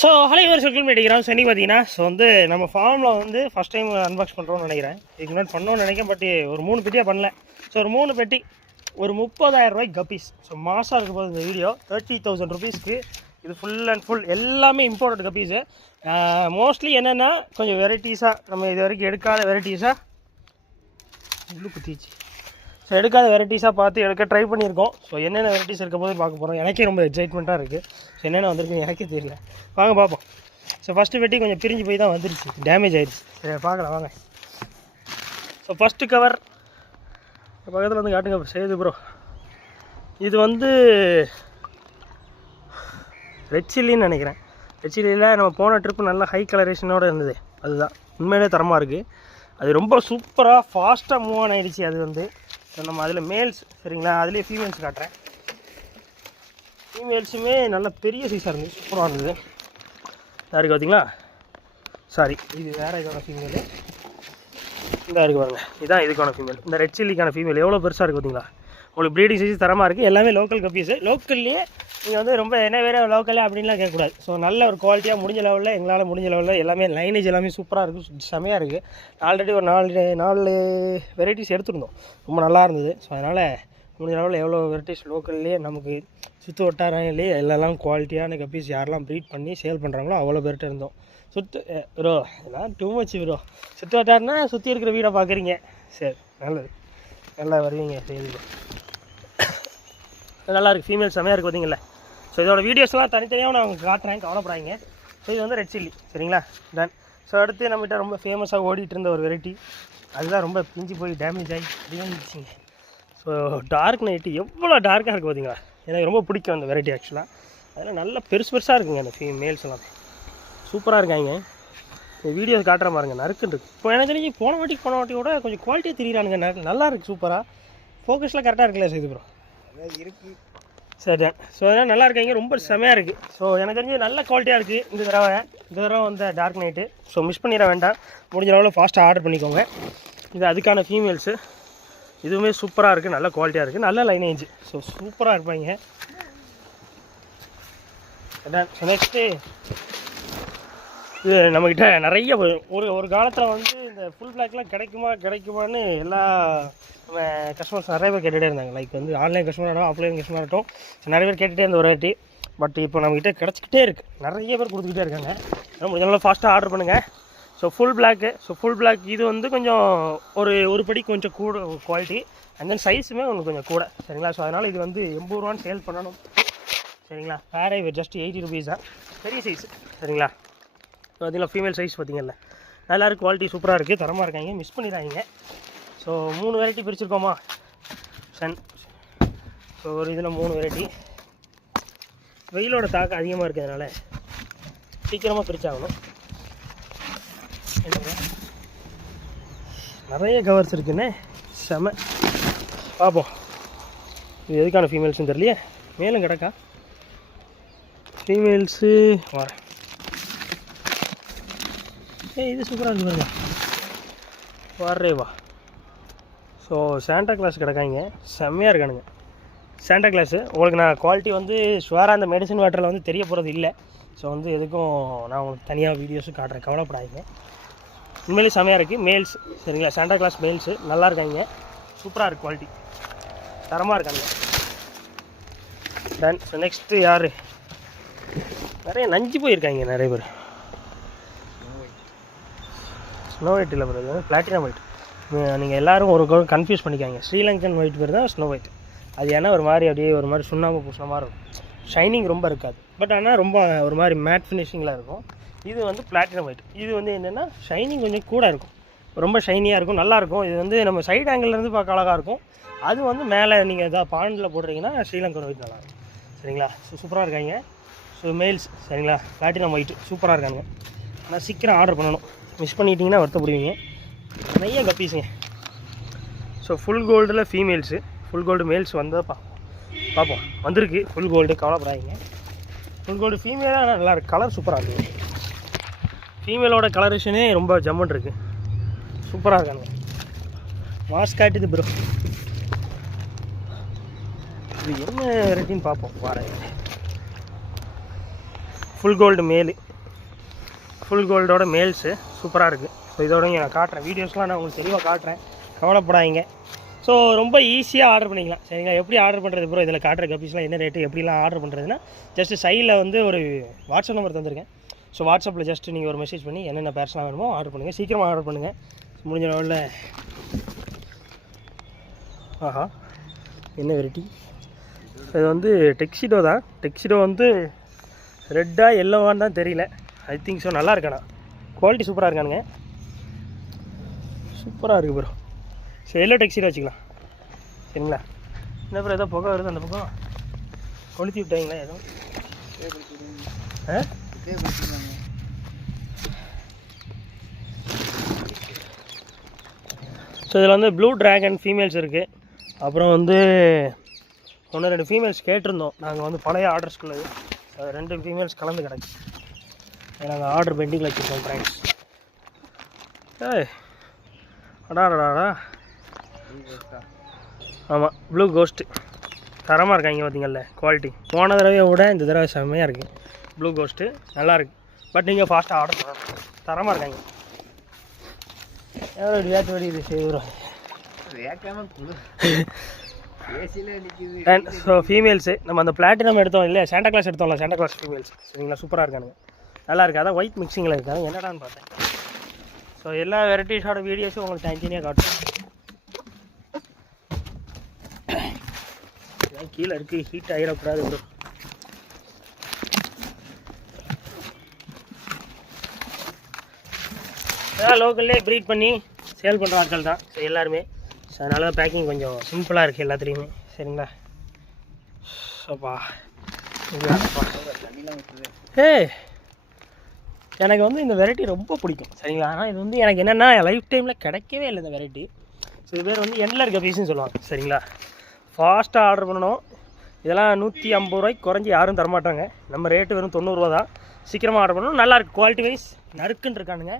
So hello இவர் சொல்லிட்டு நினைக்கிறோம். ஸோ இன்றைக்கி பார்த்தீங்கன்னா நம்ம ஃபார்மில் ஃபஸ்ட் டைம் அன்பாக்ஸ் பண்ணுறோன்னு நினைக்கிறேன். இதுக்கு முன்னாடி பண்ணோன்னு நினைக்கிறேன். பட் ஒரு 3 பெட்டியாக பண்ணல. ஸோ ஒரு 3 பெட்டி ஒரு 30,000 ரூபாய்க்கு கப்பீஸ். ஸோ மாதம் இருக்க போது இந்த வீடியோ 30,000 ருபீஸ்க்கு இது ஃபுல் அண்ட் ஃபுல் எல்லாமே இம்போர்ட்டட் கப்பீஸு. மோஸ்ட்லி என்னென்னா கொஞ்சம் வெரைட்டிஸாக நம்ம இது வரைக்கும் எடுக்காத வெரைட்டிஸாக உள்ளு குத்திச்சு. ஸோ எடுக்காத வெரைட்டிஸாக பார்த்து எடுக்க ட்ரை பண்ணியிருக்கோம். ஸோ என்னென்ன வெரைட்டிஸ் இருக்க போது பார்க்க போகிறோம். எனக்கே ரொம்ப எக்ஸைட்மெண்ட்டாக இருக்குது. ஸோ என்னென்ன வந்திருக்குன்னு எனக்கே தெரியல. வாங்க பார்ப்போம். ஸோ ஃபஸ்ட்டு பெட்டி கொஞ்சம் பிரிஞ்சு போய் தான் வந்துருச்சு, டேமேஜ் ஆயிடுச்சு. சரி பார்க்கலாம் வாங்க. ஸோ ஃபஸ்ட்டு கவர் பக்கத்தில் காட்டுங்க செய்யுது ப்ரோ. இது ரெட் சில்லின்னு நினைக்கிறேன். ரெட் சில்லியில் நம்ம போன ட்ரிப்பு நல்லா ஹை கலரேஷனோடு இருந்தது. அதுதான் உண்மையிலே தரமாக இருக்குது. அது ரொம்ப சூப்பராக ஃபாஸ்ட்டாக மூவ் ஆன் ஆகிடுச்சு. அது ஸோ நம்ம அதில் மேல்ஸ் சரிங்களா, அதுலேயே ஃபீமேல்ஸ் காட்டுறேன். ஃபீமேல்ஸுமே நல்ல பெரிய சைஸாக இருந்தது, சூப்பராக இருந்தது. யாருக்கு பார்த்தீங்களா? சாரி, இது வேறு இதோட ஃபீமேலு. இந்த இருக்குது பாருங்கள், இதுதான் இதுக்கான ஃபீமேல். இந்த ரெட் சில்லிக்கான ஃபீமேல் எவ்வளோ பெருசாக இருக்குது பார்த்தீங்களா? உங்களுக்கு ப்ரீடிங் சைஸ் தரமாக இருக்குது. எல்லாமே லோக்கல் கப்பீஸு. லோக்கல்லையே நீங்கள் ரொம்ப என்ன வேறு லோக்கலே அப்படின்லாம் கேட்கக்கூடாது. ஸோ நல்ல ஒரு குவாலிட்டியாக முடிஞ்ச லெவலில் எங்களால் முடிஞ்ச லெவலில் எல்லாமே லைனேஜ் எல்லாமே சூப்பராக இருக்குது, செமையாக இருக்குது. ஆல்ரெடி ஒரு 4 வெரைட்டிஸ் எடுத்துருந்தோம், ரொம்ப நல்லா இருந்தது. ஸோ அதனால் முடிஞ்ச லெவலில் எவ்வளோ வெரைட்டிஸ் லோக்கல்லையே நமக்கு சுற்று வட்டாரங்களே எல்லாம் குவாலிட்டியான கப்பீஸ் யாரெல்லாம் ப்ரீட் பண்ணி சேல் பண்ணுறாங்களோ அவ்வளோ பேர்கிட்ட இருந்தோம். ப்ரோ இதெல்லாம் டூ மச் ப்ரோ. சுற்று வட்டாரன்னா சுற்றி இருக்கிற வீடை பார்க்குறீங்க, சரி நல்லது, நல்லா வருவீங்க. சரி ப்ரோ, நல்லா இருக்குது. ஃபீமேல் செமையாக இருக்குது பார்த்தீங்களா? ஸோ இதோட வீடியோஸ்லாம் தனித்தனியாக நான் உங்களுக்கு காட்டுறேன், கவலைப்படாதீங்க. ஸோ இது ரெட் சில்லி சரிங்களா, டன். ஸோ அடுத்து நம்மகிட்ட ரொம்ப ஃபேமஸாக ஓடிட்டு இருந்த ஒரு வெரைட்டி, அதுதான் ரொம்ப பிஞ்சு போய் டேமேஜ் ஆகி அப்படியே. ஸோ டார்க் நைட்டு எவ்வளோ டார்க்காக இருக்குது பார்த்தீங்களா? எனக்கு ரொம்ப பிடிக்கும் அந்த வெரைட்டி ஆக்சுவலாக. அதெல்லாம் நல்லா பெருசாக இருக்குங்க அந்த ஃபீமேல்ஸ் எல்லாம், சூப்பராக இருக்காங்க. இந்த வீடியோஸ் காட்டுற பாருங்க, நறுக்குன்னு இருக்குது. இப்போ எனக்கு தெரிஞ்சு போன வாட்டி கூட கொஞ்சம் குவாலிட்டியாக தெரியுறானுங்க, நல்லா இருக்குது, சூப்பராக ஃபோக்கஸ்லாம் கரெக்டாக இருக்குல்ல செய்து ப்ரோ? இருக்குது சரி டன். ஸோ அதெல்லாம் நல்லா இருக்காங்க, ரொம்ப செமையாக இருக்குது. ஸோ எனக்கு தெரிஞ்சு நல்ல குவாலிட்டியாக இருக்குது. இந்த தடவை டார்க் நைட்டு. ஸோ மிஸ் பண்ணிட வேண்டாம், முடிஞ்ச அளவில் ஃபாஸ்ட்டாக ஆர்டர் பண்ணிக்கோங்க. இது அதுக்கான ஃபீமேல்ஸு. இதுவுமே சூப்பராக இருக்குது, நல்ல குவாலிட்டியாக இருக்குது, நல்ல லைனேஜ். ஸோ சூப்பராக இருப்பாங்க. டன். ஸோ நெக்ஸ்ட்டு இது நம்மக்கிட்ட நிறைய ஒரு காலத்தில் இந்த ஃபுல் பிளாக்லாம் கிடைக்குமான்னு எல்லா நம்ம கஸ்டமர்ஸ் நிறைய பேர் கேட்டுகிட்டே இருந்தாங்க. லைக் ஆன்லைன் கஸ்டமர் ஆகட்டும், ஆஃப்லைன் கஸ்டமர் ஆகட்டும், நிறைய பேர் கேட்டுகிட்டே இருந்த ஒரு வெரைட்டி. பட் இப்போ நம்மக்கிட்ட கிடச்சிக்கிட்டே இருக்குது, நிறைய பேர் கொடுத்துக்கிட்டே இருக்காங்க. முடிஞ்ச அளவு ஃபாஸ்ட்டாக ஆர்டர் பண்ணுங்கள். ஸோ ஃபுல் பிளாக் இது கொஞ்சம் ஒரு படி கொஞ்சம் கூட குவாலிட்டி, அண்ட் தென் சைஸுமே உங்களுக்கு கொஞ்சம் கூட சரிங்களா. ஸோ அதனால் இது 80 ரூபான்னு சேல் பண்ணணும் சரிங்களா. வேறு ஜஸ்ட் 80 ருபீஸ் தான், பெரிய சைஸ் சரிங்களா. பார்த்தீங்களா ஃபீமேல் சைஸ் பார்த்தீங்கல்ல, நல்லாயிருக்கு, குவாலிட்டி சூப்பராக இருக்குது, தரமாக இருக்காங்க, மிஸ் பண்ணிடாதீங்க. ஸோ 3 வெரைட்டி பிரிச்சுருக்கோமா சன். ஸோ ஒரு இதில் 3 வெரைட்டி. வெயிலோட தாக்கம் அதிகமாக இருக்கிறதுனால சீக்கிரமாக பிரிச்சாகணும். நிறைய கவர்ஸ் இருக்குன்னு செம. பார்ப்போம் இது எதுக்கான ஃபீமேல்ஸுன்னு தெரியலையே. மேலும் கிடக்கா ஃபீமேல்ஸு வரேன். இது சூப்பராக இருக்கு பாருங்க, வர்றே வா. ஸோ சாண்டா கிளாஸ் கிடக்காங்க, செம்மையாக இருக்கானுங்க சாண்டா கிளாஸு. உங்களுக்கு நான் குவாலிட்டி ஷுவராக அந்த மெடிசன் வாட்டரில் தெரிய போகிறது இல்லை. ஸோ எதுக்கும் நான் உங்களுக்கு தனியாக வீடியோஸும் காட்டுறேன், கவலைப்படாதீங்க. உண்மையிலே செம்மையாக இருக்குது மேல்ஸ் சரிங்களா. சாண்டா கிளாஸ் மேல்ஸு நல்லா இருக்காங்க, சூப்பராக இருக்குது, குவாலிட்டி தரமாக இருக்கானுங்க. டன். ஸோ நெக்ஸ்ட்டு யார்? நிறைய நஞ்சு போயிருக்காங்க நிறைய பேர். ஸ்னோ ஒயிட் இல்லை ப்ரோ, இது பிளாட்டினம் ஒயிட். நீங்கள் எல்லோரும் ஒரு கன்ஃபியூஸ் பண்ணிக்காங்க. ஸ்ரீலங்கன் ஒயிட் பேர் தான் ஸ்னோ ஒயிட். அது ஏன்னா ஒரு மாதிரி அப்படியே ஒரு மாதிரி சுண்ணாம்பு பூசின மாதிரி இருக்கும், ஷைனிங் ரொம்ப இருக்காது. பட் ஆனால் ரொம்ப ஒரு மாதிரி மேட் ஃபினிஷிங்கில் இருக்கும். இது பிளாட்டினம் ஒயிட். இது என்னென்னா ஷைனிங் கொஞ்சம் கூட இருக்கும், ரொம்ப ஷைனியாக இருக்கும், நல்லாயிருக்கும். இது நம்ம சைடு ஆங்கிள்லேருந்து பார்க்க அழகாக இருக்கும். அது மேலே நீங்கள் எதாவது பாண்டில் போடுறீங்கன்னா ஸ்ரீலங்கன் ஒயிட் நல்லாயிருக்கும் சரிங்களா. ஸோ சூப்பராக இருக்காங்க. ஸோ மேல்ஸ் சரிங்களா, பிளாட்டினம் ஒயிட் சூப்பராக இருக்காங்க. ஆனால் சீக்கிரம் ஆர்டர் பண்ணணும், மிஸ் பண்ணிட்டீங்கன்னா வருத்தப்படுவீங்க. நிறைய கப்பீஸுங்க. ஸோ ஃபுல் கோல்டில் ஃபீமேல்ஸு, ஃபுல் கோல்டு மேல்ஸ் வந்தால் பார்ப்போம். வந்திருக்கு ஃபுல் கோல்டு, கவலைப்படாதீங்க. ஃபுல் கோல்டு ஃபீமேலாக ஆனால் நல்லா இருக்குது, கலர் சூப்பராக இருக்குது. ஃபீமேலோட கலரேஷனே ரொம்ப ஜம்முன்னு இருக்குது, சூப்பராக இருக்காங்க. மாஸ்க் காட்டுது ப்ரோ. இது என்ன வெரைட்டின்னு பார்ப்போம். வரேன். ஃபுல் கோல்டு மேலு ஃபுல் கோல்டோட மேல்ஸு சூப்பராக இருக்குது. ஸோ இதோட நான் காட்டுறேன், வீடியோஸ்லாம் நான் உங்களுக்கு தெளிவாக காட்டுறேன், கவலைப்படாதீங்க. ஸோ ரொம்ப ஈஸியாக ஆர்டர் பண்ணிக்கலாம் சரிங்களா. எப்படி ஆர்டர் பண்ணுறது ப்ரோ, இதில் காட்டுற கப்பீஸ்லாம் என்ன ரேட்டு எப்படிலாம் ஆர்டர் பண்ணுறதுன்னா, ஜஸ்ட்டு சைடில் வந்து ஒரு வாட்ஸ்அப் நம்பர் தந்திருக்கேன். ஸோ வாட்ஸ்அப்பில் ஜஸ்ட்டு நீங்கள் ஒரு மெசேஜ் பண்ணி என்னென்ன பேர்ஸ்லாம் வேணுமோ ஆர்டர் பண்ணுங்கள், சீக்கிரமாக ஆர்டர் பண்ணுங்கள். முடிஞ்ச லெவலில் ஆஹா என்ன வெரைட்டி, இது வந்து டெக்ஸிடோ தான். டெக்ஸிடோ வந்து ரெட்டாக எல்லோவான்னு தான் தெரியல, ஐ திங்க் ஸோ. நல்லா இருக்காண்ணா, குவாலிட்டி சூப்பராக இருக்கானுங்க, சூப்பராக இருக்குது ப்ரோ. ஸோ எல்லோ டெக்ஸிடோ வச்சுக்கலாம் சரிங்களா. என்ன ப்ரோ ஏதோ புகை வருது அந்த பக்கம், கொளுத்தி விட்டாங்களா எதுவும்? ஸோ இதில் வந்து ப்ளூ ட்ராகன் ஃபீமேல்ஸ் இருக்குது. அப்புறம் வந்து 1-2 ஃபீமேல்ஸ் கேட்டிருந்தோம் நாங்கள் வந்து பழைய ஆர்டர்ஸ்குள்ளது. 2 ஃபீமேல்ஸ் கலந்து கிடக்கு, நாங்கள் ஆர்டர் பெண்டிங்கில் வச்சுருக்கோம் ஃப்ரெண்ட்ஸ். அடாடா ஆமாம், ப்ளூ கோஸ்ட்டு தரமாக இருக்காங்க பார்த்தீங்கல்ல, குவாலிட்டி போன தடவையை விட இந்த தடவை செம்மையாக இருக்குது. ப்ளூ கோஸ்ட்டு நல்லாயிருக்கு, பட் நீங்கள் ஃபாஸ்ட்டாக ஆர்டர் பண்ணணும், தரமாக இருக்காங்க. எவ்வளோ விளையாட்டு வடி இது செய்வோம். அண்ட் ஸோ ஃபீமேல்ஸு நம்ம அந்த பிளாட்டினம் எடுத்தோம் இல்லையா, சாண்டா கிளாஸ் எடுத்தோம்ல, சாண்டா கிளாஸ் ஃபீமேல்ஸ் சரிங்களா, சூப்பராக இருக்கானுங்க, நல்லா இருக்குது. அதான் ஒயிட் மிக்சிங்கில் இருக்காங்க, என்னடான்னு பார்த்தேன். ஸோ எல்லா வெரைட்டிஸோட வீடியோஸும் உங்களுக்கு தனித்தனியாக காட்டும். கீழே இருக்குது, ஹீட் ஆகிடக்கூடாது ப்ரோ. லோக்கல்லே ப்ரீட் பண்ணி சேல் பண்ணுற ஆட்கள் தான் ஸோ எல்லாருமே. ஸோ அதனால தான் பேக்கிங் கொஞ்சம் சிம்பிளாக இருக்குது எல்லாத்துலேயுமே சரிங்களா. ஸோப்பா எனக்கு வந்து இந்த வெரைட்டி ரொம்ப பிடிக்கும் சரிங்களா. ஆனால் இது வந்து எனக்கு என்னென்னா லைஃப் டைமில் கிடைக்கவே இல்லை இந்த வெரைட்டி. ஸோ இது பேர் வந்து எண்ட்லர் கப்பீஸ்ன்னு சொல்லுவாங்க சரிங்களா. ஃபாஸ்ட்டாக ஆர்டர் பண்ணணும், இதெல்லாம் 150 ரூபாய்க்கு குறைஞ்சி யாரும் தரமாட்டாங்க. நம்ம ரேட்டு வெறும் 90 ரூபா தான். சீக்கிரமாக ஆர்டர் பண்ணணும், நல்லாயிருக்கு, குவாலிட்டி வைஸ் நறுக்குன்னு இருக்கானுங்க.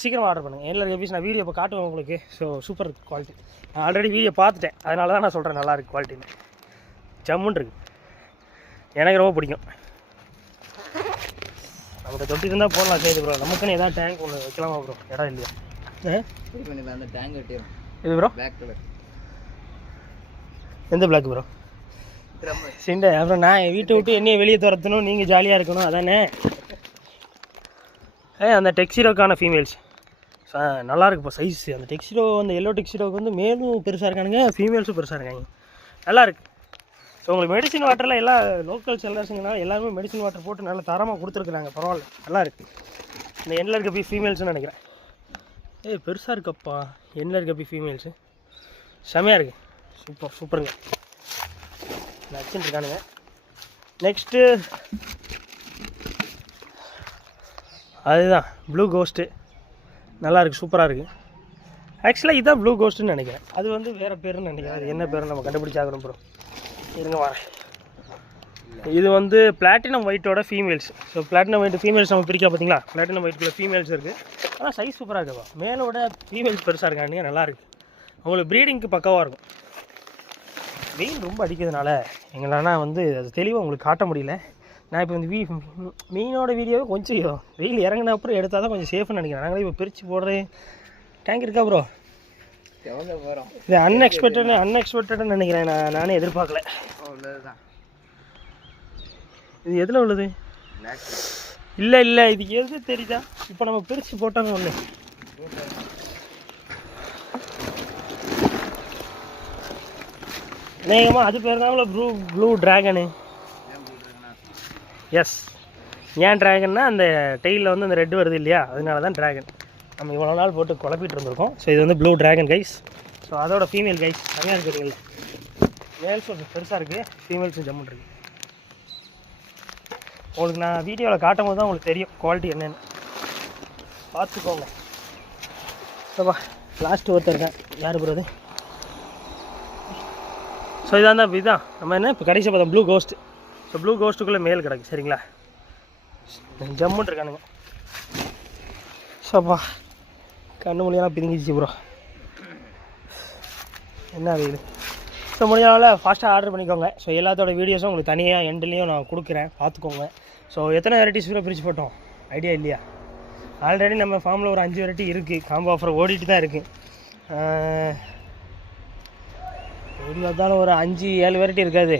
சீக்கிரமாக ஆர்டர் பண்ணுங்கள். எண்ட்லர் கப்பீஸ் நான் வீடியோ இப்போ காட்டுவேன் உங்களுக்கு. ஸோ சூப்பர் இருக்குது குவாலிட்டி, நான் ஆல்ரெடி வீடியோ பார்த்துட்டேன், அதனால தான் நான் சொல்கிறேன் நல்லாயிருக்கு குவாலிட்டின்னு. ஜம்முன்னு இருக்குது, எனக்கு ரொம்ப பிடிக்கும். நம்ம தொட்டி இருந்தால் போடலாம் சரி ப்ரோ. நமக்குன்னு எதாவது டேங்க் ஒன்று வைக்கலாமா ப்ரோ, இடம் இல்லையா? அந்த டேங்க் இது ப்ரோ பிளாக் கலர், எந்த பிளாக் ப்ரோ? சிண்டை. அப்புறம் நான் வீட்டை விட்டு என்னையை வெளியே துரத்தணும், நீங்கள் ஜாலியாக இருக்கணும், அதானே. அந்த டெக்ஸிடோக்கான ஃபீமேல்ஸ் நல்லாயிருக்கு இப்போ சைஸ். அந்த டெக்ஸிடோ, அந்த எல்லோ டெக்ஸிடோக்கு வந்து மேலும் பெருசாக இருக்கானுங்க, ஃபீமேல்ஸும் பெருசாக இருக்காங்க, நல்லாயிருக்கு. ஸோ உங்களுக்கு மெடிசின் வாட்டரில் எல்லாம் லோக்கல் செல்லர்ஸுங்கனால எல்லாருமே மெடிசின் வாட்டர் போட்டு நல்லா தரமாக கொடுத்துருக்குறாங்க, பரவாயில்ல நல்லாயிருக்கு. இந்த எண்ட்லர் கப்பி ஃபீமேல்ஸ்னு நினைக்கிறேன். பெருசாக இருக்கப்பா எண்ட்லர் கப்பி ஃபீமேல்ஸு, செமையாக இருக்குது, சூப்பர் சூப்பருங்க, நச்சுன்னு இருக்கானுங்க. நெக்ஸ்ட்டு அதுதான் ப்ளூ கோஸ்ட்டு, நல்லாயிருக்கு, சூப்பராக இருக்குது. ஆக்சுவலாக இதுதான் ப்ளூ கோஸ்ட்டுன்னு நினைக்கிறேன், அது வந்து வேறு பேருன்னு நினைக்கிறேன். அது என்ன பேருன்னு நம்ம கண்டுபிடிச்சாகணும் ப்ரோ, இருங்க வரேன். இது வந்து பிளாட்டினம் ஒயிட்டோட females. So platinum white females நம்ம பிரிக்க பார்த்தீங்களா, பிளாட்டினம் ஒயிட்டுக்குள்ள ஃபீமேல்ஸ் இருக்குது. ஆனால் சைஸ் சூப்பராக இருக்குப்பா, மேலோட ஃபீமேல்ஸ் பெருசாக இருக்காங்க, நல்லாயிருக்கு. அவங்களுக்கு ப்ரீடிங்க்கு பக்காவாக இருக்கும். வெயில் ரொம்ப அடிக்கிறதுனால எங்களால் வந்து அது தெளிவாக உங்களுக்கு காட்ட முடியல. நான் இப்போ இந்த மீனோட வீடியோவை கொஞ்சம் வெயில் இறங்கின அப்புறம் எடுத்தால் தான் கொஞ்சம் சேஃப்னு நினைக்கிறேன். நாங்களே இப்போ பிரித்து போடுறேன். டேங்க் இருக்கா ப்ரோ? இது அன்எக்ஸ்பெக்டட்னு நினைக்கிறேன், நானே எதிர்பார்க்கல. இது எதில் உள்ளது? இல்லை இது எது தெரியுதா? இப்போ நம்ம பிரித்து போட்டாங்க ஒன்று. அநேகமாக அது பேர் தான் ப்ளூ ட்ராகனு. எஸ், ஏன் ட்ராகன்னா அந்த டெய்லில் வந்து அந்த ரெட் வருது இல்லையா, அதனால தான் ட்ராகன். நம்ம இவ்வளோ நாள் போட்டு குழப்பிட்டு இருந்திருக்கோம். ஸோ இது வந்து ப்ளூ ட்ராகன் கைஸ். ஸோ அதோட ஃபீமேல் கைஸ் தனியாக இருக்குதுங்களா, மேல்ஸும் பெருசாக இருக்குது, ஃபீமேல்ஸும் ஜம்முன் இருக்குது. உங்களுக்கு நான் வீடியோவில் காட்டும் போது தான் உங்களுக்கு தெரியும் குவாலிட்டி என்னென்னு, பார்த்துக்கோங்க. சோப்பா லாஸ்ட்டு ஒருத்தர் இருக்கேன், யார் ப்ரோ அது? ஸோ இதுதான் நம்ம என்ன இப்போ கடைசி பார்த்தோம் ப்ளூ கோஸ்ட்டு. ஸோ ப்ளூ கோஸ்ட்டுக்குள்ளே மேல் கிடக்கு சரிங்களா, ஜம்முன் இருக்கானுங்க. சோப்பா கண்ணு மொழியெல்லாம் பிரிஞ்சிச்சு ப்ரோ, என்ன வெயில். ஸோ முடியாமல் ஃபாஸ்ட்டாக ஆர்டர் பண்ணிக்கோங்க. ஸோ எல்லாத்தோட வீடியோஸும் உங்களுக்கு தனியாக எண்ட்லேயும் நான் கொடுக்குறேன், பார்த்துக்கோங்க. ஸோ எத்தனை வெரைட்டிஸ் கூட பிரித்து போட்டோம் ஐடியா இல்லையா? ஆல்ரெடி நம்ம ஃபார்மில் ஒரு 5 வெரைட்டி இருக்குது. காம்போ ஆஃபர் ஓடிட்டு தான் இருக்குது. எப்படி பார்த்தாலும் ஒரு 5-7 வெரைட்டி இருக்காது.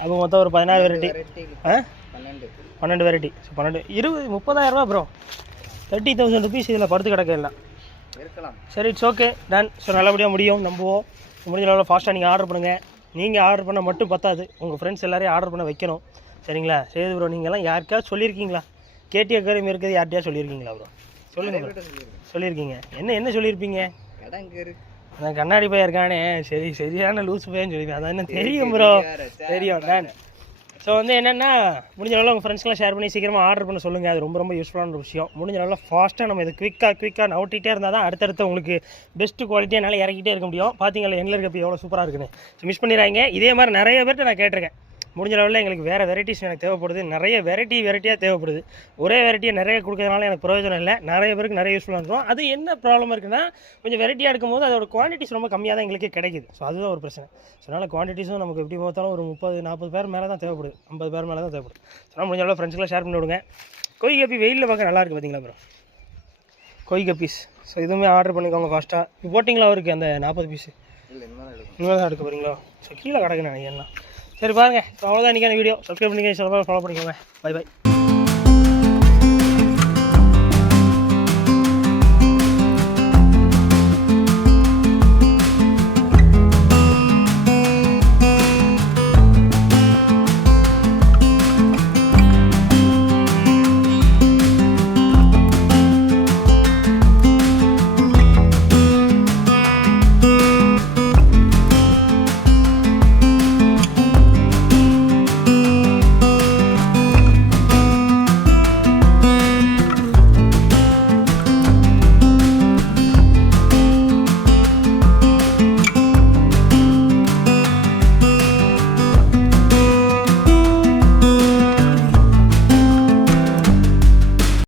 அப்போ மொத்தம் ஒரு 16 variety. 12 variety. So 30,000 bro. 30,000 rupees இதில் படுத்து கிடக்கலாம் இருக்கலாம். சரி, இட்ஸ் ஓகே, டன். ஸோ நல்லபடியாக முடியும், நம்புவோம். முடிஞ்ச அளவில் ஃபாஸ்ட்டாக நீங்கள் ஆர்டர் பண்ணுங்கள். நீங்கள் ஆர்டர் பண்ண மட்டும் பத்தாது, உங்கள் ஃப்ரெண்ட்ஸ் எல்லாரையும் ஆர்டர் பண்ண வைக்கணும். சரிங்களா? சரி ப்ரோ, நீங்கள்லாம் யாருக்காவது சொல்லியிருக்கீங்களா? கேடிஎம் அக்வாரியம் இருக்கிறது யார்கிட்டயா சொல்லியிருக்கீங்களா ப்ரோ? சொல்லுங்கள் ப்ரோ. சொல்லியிருக்கீங்க. என்ன சொல்லியிருப்பீங்க? அந்த கண்ணாடி பையன் இருக்கானே, சரியான லூஸ் பையன்னு சொல்லியிருக்கேன். அதான் என்ன தெரியும் ப்ரோ, தெரியும் டன். ஸோ வந்து என்னென்னா, முடிஞ்ச அளவில் உங்கள் ஃப்ரெண்ட்ஸ்க்கெலாம் ஷேர் பண்ணி சீக்கிரமாக ஆர்டர் பண்ண சொல்லுங்கள். அது ரொம்ப யூஸ்ஃபுல்லான ஒரு விஷயம். முடிஞ்ச அளவில் ஃபாஸ்ட்டாக நம்ம இது குவிக்காக நவுட்டிகிட்டே இருந்தால் தான் அடுத்தடுத்து உங்களுக்கு பெஸ்ட்டு குவாலிட்டியாக என்னால் இறக்கிட்டே இருக்க முடியும். பார்த்தீங்களா எங்களுக்கு கப்பி எவ்வளோ சூப்பராக இருக்குன்னு. ஸோ மிஸ் பண்ணிடுறாங்க. இதே மாதிரி நிறைய பேர்கிட்ட நான் கேட்டிருக்கேன். முடிஞ்ச அளவில் எங்களுக்கு வேறு வெரைட்டிஸ் எனக்கு தேவைப்படுது. நிறைய வெரைட்டியாக தேவைப்படுது. ஒரே வெரைட்டியை நிறைய கொடுக்கறதுனால எனக்கு பிரயோஜனம் இல்லை. நிறைய பேருக்கு நிறைய யூஸ்ஃபுல்லாக இருக்கும். அது என்ன ப்ராப்ளம் இருக்குன்னா, கொஞ்சம் வெரைட்டியாக எடுக்கும்போது அதோட குவான்டிட்டிஸ் ரொம்ப கம்மியாக தான் எங்களுக்கு கிடைக்குது. ஸோ அதுதான் ஒரு பிரச்சனை. ஸோ அதனால் குவான்டிட்டிஸும் நமக்கு எப்படி பார்த்தாலும் ஒரு 30-40 பேர் மேலே தான் தேவைப்படுது. 50 பேர் மேலே தான் தேவைப்படுது. ஸோ முடிஞ்ச அளவு ஃப்ரெண்ட்ஸ்க்கெலாம் ஷேர் பண்ணி விடுங்க. கொய் கப்பி வெயிலில் பார்க்க நல்லா இருக்குது பார்த்தீங்களா ப்ரோ? கொய் கப்பீஸ். ஸோ இதுவுமே ஆர்டர் பண்ணிக்கோங்க ஃபாஸ்ட்டாக. இப்போ போட்டிங்களா அவருக்கு அந்த 40 பீஸு? இனிமேல் தான் எடுக்க போகிறீங்களோ? ஸோ கீழே கிடக்கு நினைக்கிறேன். சரி பாருங்கள், அவ்வளோதான் இன்றைக்கி அந்த வீடியோ. சப்ஸ்கிரைப் பண்ணிக்க, ஃபாலோ பண்ணிக்கோங்க. பை.